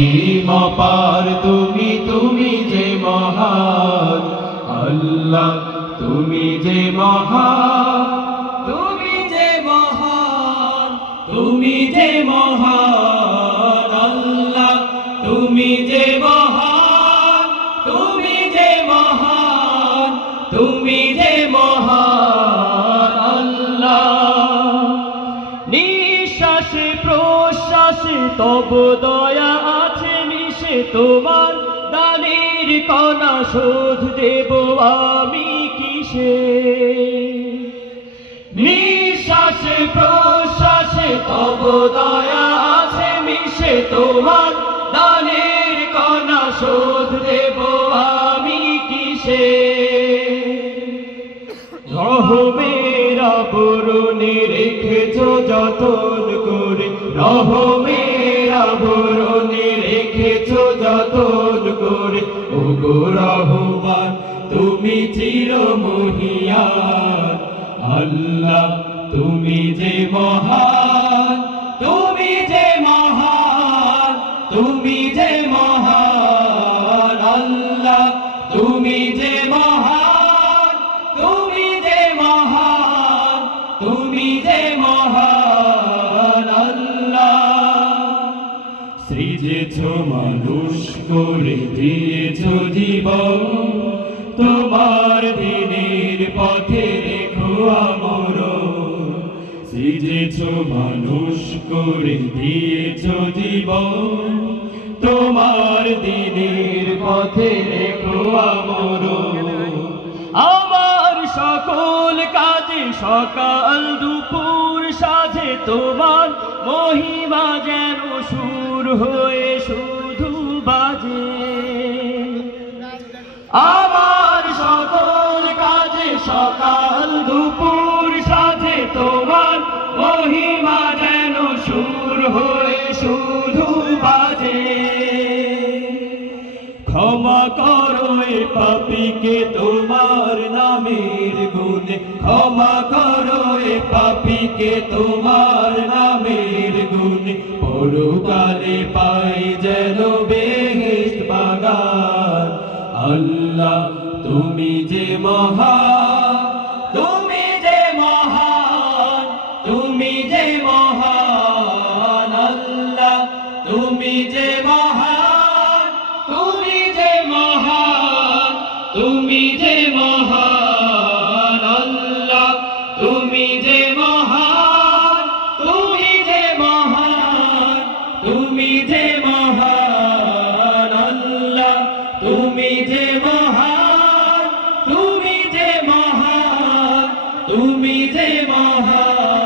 অসীম পার তুমি তুমি যে মহান আল্লাহ তুমি যে মহান তুমি যে মহান তুমি যে মহান আল্লাহ তুমি যে মহান তুমি যে মহান তুমি যে মহান আল্লাহ নিঃশ্বাসে প্রশ্বাসে তব দয়া আছে মিশে তোমার দানের কণা শোধ দেব আমি কিসে নিঃশ্বাসে প্রশ্বাসে তব দয়া আছে মিশে তোমার দানের কণা শোধ দেব আমি কিসে রহমের আবরণে রেখেছো যতন করে রহমের আবরণে রেখেছো যতন করে ওগো রহমান তুমি চিরমহিয়ান আল্লাহ তুমি যে মহান তুমি যে মহান তুমি যে মহান আল্লাহ তুমি যে মহান তুমি যে মহান তুমি যে মহান আল্লাহ সৃজেছো মানুষ করে দিয়েছো জীবন তোমার দিনের পথে রেখো আমরণ সৃজেছো মানুষ করে দিয়েছো জীবন তোমার দিনের পথে রেখো আমরণ আমার সকল কাজে সকাল দুপুর সাজে তোমার মহিমা যেন সুর হয়ে শুধু বাজে আমার সকল কাজে সকাল দুপুর সাজে তোমার মহিমা যেন সুর হয়ে শুধু বাজে ক্ষমা করো এ পাপীকে তোমার নামের গুণে ক্ষমা করো এ পাপীকে তোমার নামের গুণে পরকালে পাই যেন বেহেশত বাগান আল্লাহ তুমি যে মহান তুমি যে মহান তুমি যে মহান আল্লাহ তুমি যে মহান তুমি যে মহান তুমি যে মহান আল্লাহ তুমি যে মহান তুমি যে মহান তুমি যে মহান আল্লাহ তুমি যে মহান তুমি যে মহান তুমি যে মহান